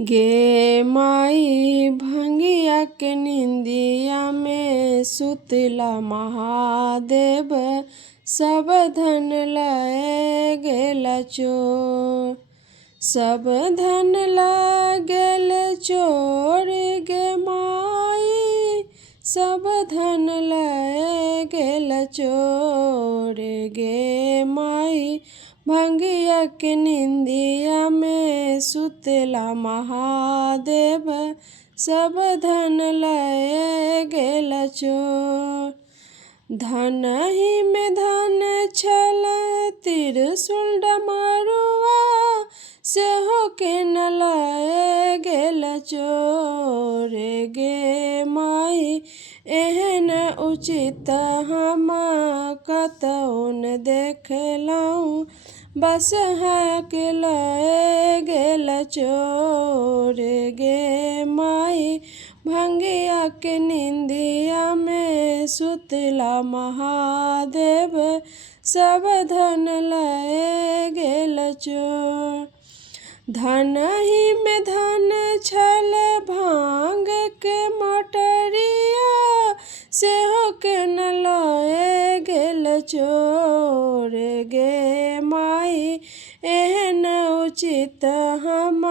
गे माई भंगिया के निंदिया में सुतला महादेव, सब धन लए गेला चोर। सब धन लए गेल चोर गे माई, सब धन लए गेल चोर गे माई। भंगिया के निंदिया में सुतला महादेव, सब धन लए गेल चोर। धन ही में धन छल त्रिशूल डमरुआ, सेहो के न लए गेल चोर गे माई। एहन उचित हम कतौ न देखलहुँ, बस है के लए गेल चोर गे माई। भंगिया के निंदिया में सुतला महादेव, सब धन लए गेल चोर। धन ही में धन छल भांग के मोटरिया, सेहो के न लए गेल चोर गे माई। एहन उचित हम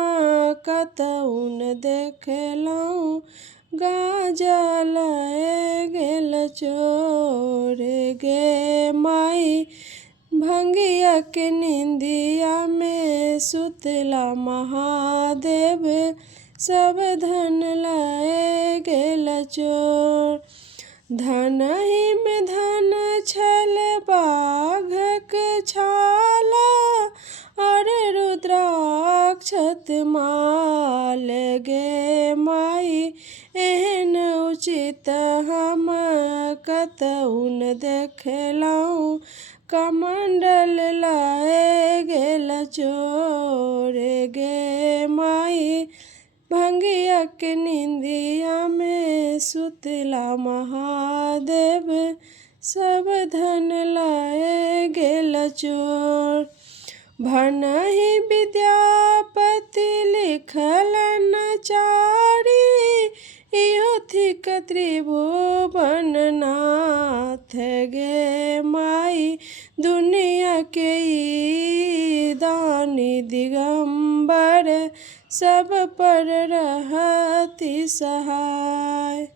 कतौ न देखलहुँ, गांजा लए गेल चोर गे माई। भंगिया के निंदिया में सुतला महादेव, सब धन लए गेल चोर। धन ही में धन छल बाघक छाला, और रुद्राक्षत माल गे माई। एहन उचित हम कतौ न देखलहुँ, कमंडल लए गेल चोर गे माई। भंगिया के निंदिया में सुतला महादेव, सब धन लए गेल चोर। भन ही विद्यापति लिखल नचारी, इहो थिक त्रिभुवन नाथ गे माई। दुनिया के ई दानी दिगंबर, सब पर रहती सहाय।